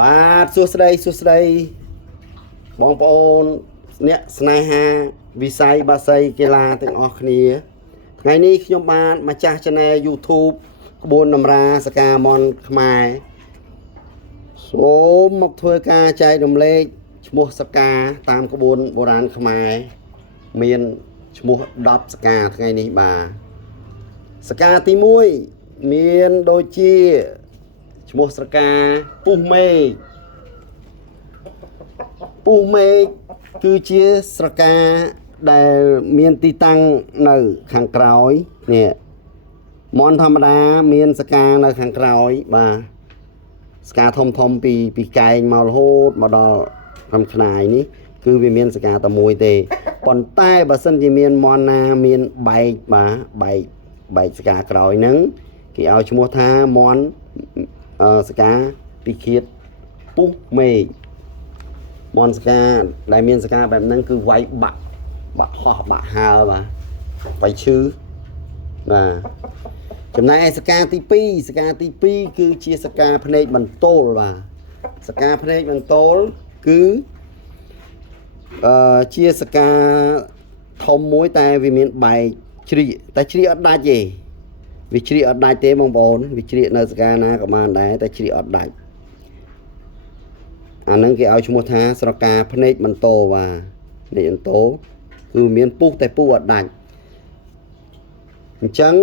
បាទសួស្តីបងប្អូនអ្នកស្នេហាវិស័យបាសីកីឡាទាំងអស់គ្នាថ្ងៃនេះខ្ញុំបានម្ចាស់ Channel YouTube ក្បួនតម្រាសកាមនខ្មែរសូមមកធ្វើការចែករំលែកឈ្មោះសកាតាមក្បួនបុរាណខ្មែរមានឈ្មោះ10សកាថ្ងៃនេះបាទសកាទី1មានដូចជាឈ្មោះសកាពុះមេឃគឺជាស្រកាដែលមានទីតាំងនៅខាងក្រោយនេះមន់ធម្មតាមានសកានៅខាងក្រោយបាទសកាធំពីកែងមករហូតមកដល់ខាងខ្នាយនេះគឺវាមានសកាតែមួយទេប៉ុន្តែបើសិនជាមានមន់ណាមានបែកបាទបែកសកាក្រោយហ្នឹងគេឲ្យឈ្មោះថាមន់សកាពីឃាតពុះមេឃមន់សកាដែលមានសកាបែបហ្នឹងគឺវាយបាក់ហោះបាក់ហើបាទវាយឈឺបាទចំណែកឯសកាទី2គឺជាសកាភ្នែកបន្ទោលបាទសកាភ្នែកបន្ទោលគឺជាសកាធំមួយតែវាមានបែកជ្រៀកតែជ្រៀកអត់ដាច់ទេវាជ្រៀកអត់ដាច់ទេបងប្អូនវាជ្រៀកនៅសកាណាក៏បានដែរតែជ្រៀកអត់ដាច់អានឹងគេឲ្យឈ្មោះថាស្រកាភ្នែកបន្ទោបាទភ្នែកបន្ទោគឺមានពុះតែពុះអត់ដាច់អញ្ចឹង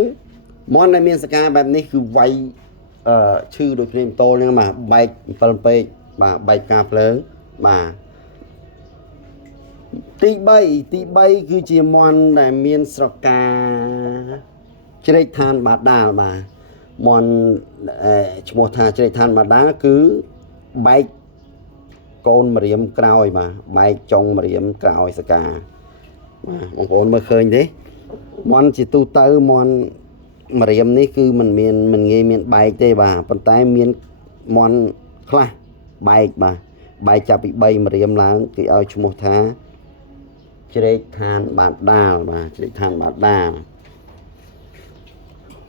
មន់ដែលមានសកាបែបនេះគឺវាយឈឺដូចភ្នែកបន្ទោហ្នឹងបាទបែក7ពេកបាទបែកការភ្លើងបាទទី3គឺជាមន់ដែលមានស្រកាជ្រែកឋានបាតាលបាទមន់ឈ្មោះថាជ្រែកឋានបាតាលគឺបែកកូនម្រាមក្រោយបាទបែកចុងម្រាមក្រោយសកាបាទបងប្អូនមើលឃើញទេមន់ជាទូទៅមន់ម្រាមនេះគឺមិនងាយមានបែកទេបាទប៉ុន្តែមានមន់ខ្លះបែកបាទបែកចាប់ពី3ម្រាមឡើងគេឲ្យឈ្មោះថាជ្រែកឋានបាតាលបាទជ្រែកឋានបាតាល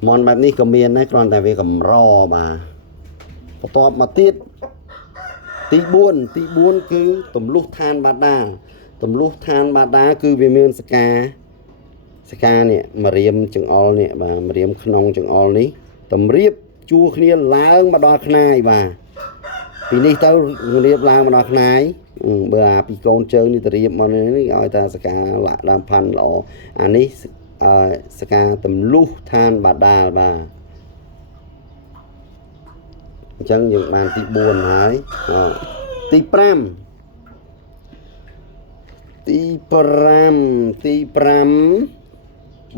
មន់បែបនេះក៏មានដែរគ្រាន់តែវាកម្របាទបន្ទាប់មកទៀតទី4គឺទម្លុះឋានបាតាលទម្លុះឋានបាតាលគឺវាមានសកានេះម្រាមចង្អុលនេះបាទម្រាមក្នុងចង្អុលនេះតម្រៀបជួរគ្នាឡើងមកដល់ខ្នាយបាទពីនេះទៅរៀបឡើងមកដល់ខ្នាយបើអាពីកូនជើងនេះទៅរៀបមកនេះឲ្យតាសកាលាក់ដើមផាន់ល្អអានេះសកាទម្លុះឋានបាតាលបាទអញ្ចឹងយើងបានទី4ហើយទី5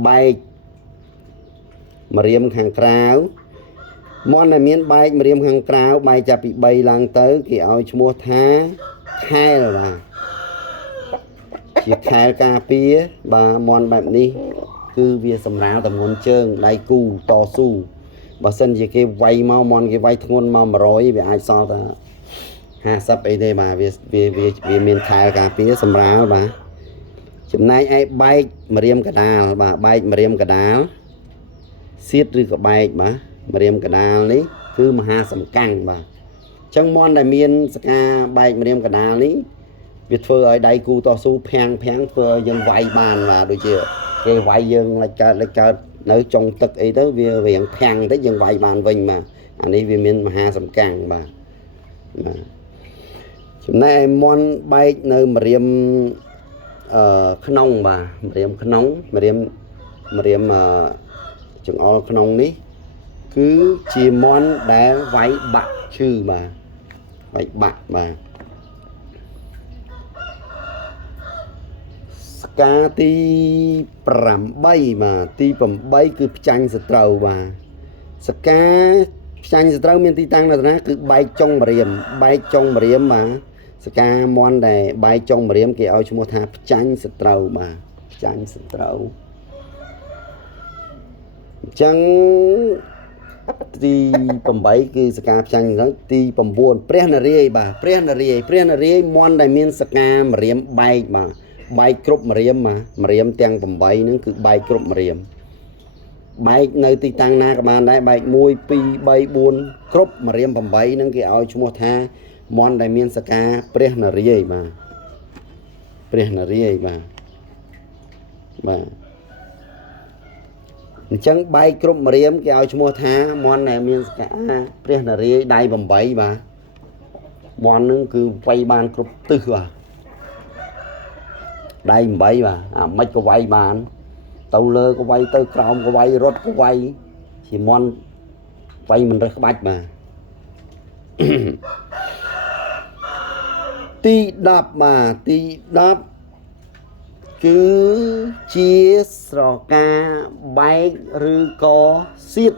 បែកម្រាមខាងក្រៅមន់ដែលមានបែកម្រាមខាងក្រៅបែកចាប់ពី3ឡើងទៅគេឲ្យឈ្មោះថាខែលបាទជាខែលការពារបាទមន់បែបនេះគឺវាសម្រាលតម្ងន់ជើងដៃគូតស៊ូបើសិនជាគេវាយមកមន់គេវាយធ្ងន់មក100វាអាចសល់តែ50អីទេបាទវាមានខែលការពារសម្រាលបាទចំណែកឯបែកម្រាមកដាលបាទបែកម្រាមកដាលសៀតឬក៏បែកបាទម្រាមកដាលនេះគឺមហាសំកាំងបាទអញ្ចឹងមន់ដែលមានសកាបែកម្រាមកដាលនេះវាធ្វើឲ្យដៃគូតស៊ូភាំងធ្វើឲ្យយើងវាយបានបាទដូចជាគេវាយយើងលិចកើតនៅចុងទឹកអីទៅវារៀងភាំងទៅយើងវាយបានវិញបាទអានេះវាមានមហាសំកាំងបាទចំណែកឯមន់បែកនៅម្រាមក្នុងបាទម្រាមក្នុងម្រាមចង្អុលក្នុងនេះគឺជាមន់ដែលវាយបាក់ឈឺបាទវាយបាក់បាទសកាទី8បាទទី8គឺផ្ចាញ់សត្រូវបាទសកាផ្ចាញ់សត្រូវមានទីតាំងនៅណាគឺបែកចុងម្រាមបាទសកាមន់ដែលបែកចុងម្រាមគេឲ្យឈ្មោះថាផ្ចាញ់សត្រូវបាទផ្ចាញ់សត្រូវអញ្ចឹងទី8គឺសកាផ្ចាញ់ទៅទី9ព្រះនរាយបាទព្រះនរាយមន់ដែលមានសកាម្រាមបែកបាទបែកគ្រប់ម្រាមបាទម្រាមទាំង8ហ្នឹងគឺបែកគ្រប់ម្រាមបែកនៅទីតាំងណាក៏បានដែរបែក1 2 3 4គ្រប់ម្រាម8ហ្នឹងគេឲ្យឈ្មោះថា មន់ដែលមានសកាព្រះនរាយណ៍បាទព្រះនរាយណ៍បាទអញ្ចឹងបែកគ្រប់ម្រាមគេឲ្យឈ្មោះថាមន់ដែលមានសកាព្រះនរាយណ៍ដៃ8បាទមន់នឹងគឺវាយបានគ្រប់ទិសបាទដៃ8បាទអាមិនក៏វាយបានទៅលើក៏វាយទៅក្រោមក៏វាយរត់ក៏វាយជាមន់វាយមិនរើសក្បាច់បាទទី10បាទទី10គឺជាស្រកាបែកឬក៏សៀត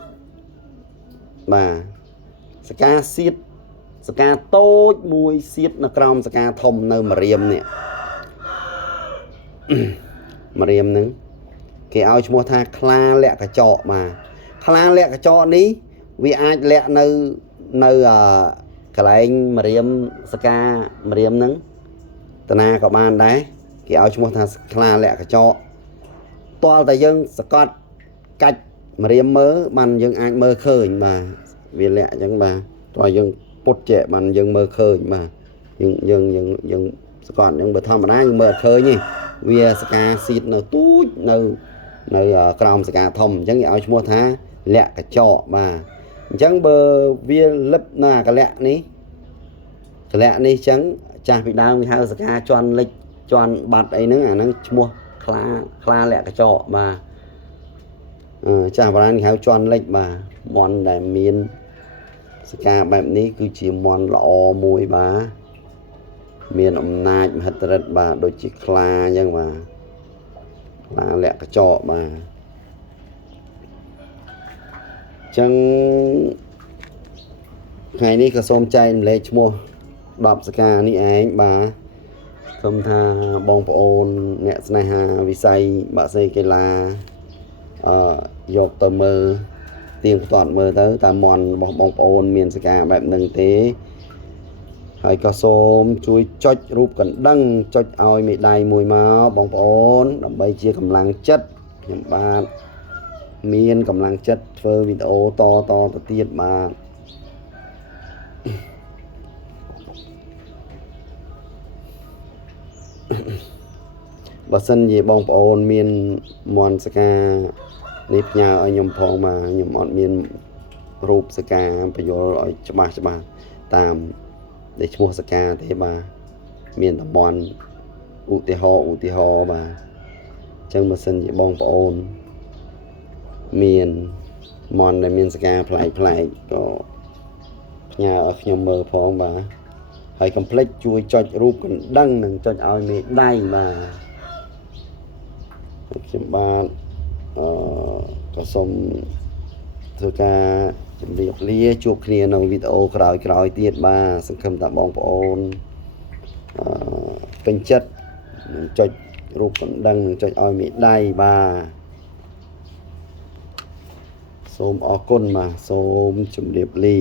បាទសកាសៀតសកាតូចមួយសៀតនៅក្រោមសកាធំនៅម្រាមនេះម្រាមហ្នឹងគេឲ្យឈ្មោះថាខ្លាលាក់កញ្ចក់បាទខ្លាលាក់កញ្ចក់នេះវាអាចលាក់នៅកន្លែងម្រាមសកាម្រាមហ្នឹងតាណាក៏បានដែរគេឲ្យឈ្មោះថាខ្លាលាក់កញ្ចក់តលតែយើងសកត់កាច់ម្រាមមើលបានយើងអាចមើលឃើញបាទវាលាក់អញ្ចឹងបាទតើយើងពុតចេះបានយើងមើលឃើញបាទយើងសកត់អញ្ចឹងបើធម្មតាយើងមើលអត់ឃើញទេវាសកាស៊ីតនៅទូចនៅក្រោមសកាធំអញ្ចឹងគេឲ្យឈ្មោះថាលាក់កញ្ចក់បាទអញ្ចឹងបើវាលឹបនៅអាកលាក់នេះអញ្ចឹងចាស់ពីដើមគេហៅសកាជន់លិចជន់បាត់អីហ្នឹងអាហ្នឹងឈ្មោះខ្លាលាក់កញ្ចក់បាទចាស់បុរាណគេហៅជន់លិចបាទមន់ដែលមានសកាបែបនេះគឺជាមន់ល្អមួយបាទមានអំណាចមហិទ្ធិឫទ្ធិបាទដូចជាខ្លាអញ្ចឹងបាទខ្លាលាក់កញ្ចក់បាទអញ្ចឹងថ្ងៃនេះក៏សូមចែករំលែកឈ្មោះ10សកានេះឯងបាទសូមថាបងប្អូនអ្នកស្នេហាវិស័យបាក់សីកីឡាយកទៅមើលទៀងផ្ទាត់មើលទៅតើមន់របស់បងប្អូនមានសកាបែបហ្នឹងទេហើយក៏សូមជួយចុចរូបកណ្ដឹងចុចឲ្យមេដៃមួយមកបងប្អូនដើម្បីជាកម្លាំងចិត្តខ្ញុំបាទមានកម្លាំងចិត្តធ្វើវីដេអូតទៅទៀតបាទបើសិនជាបងប្អូនមានមន់សកានេះផ្ញើឲ្យខ្ញុំផងបាទខ្ញុំអត់មានរូបសកាបញ្យល់ឲ្យច្បាស់តាមដែលឈ្មោះសកាទេបាទមានតំបន់ឧទាហរណ៍បាទអញ្ចឹងបើសិនជាបងប្អូនមានមន់ដែលមានសកាប្លែកក៏ផ្ញើឲ្យខ្ញុំមើលផងបាទហើយកុំភ្លេចជួយចុចរូបកណ្ដឹងនិងចុចឲ្យមេដៃបាទខ្ញុំបាទក៏សូមធ្វើការជម្រាបលាជួបគ្នានៅវីដេអូក្រោយទៀតបាទសង្ឃឹមថាបងប្អូនពេញចិត្តនឹងចុចរូបកណ្ដឹងនិងចុចឲ្យមេដៃបាទសូមអរគុណបាទសូមជម្រាបលា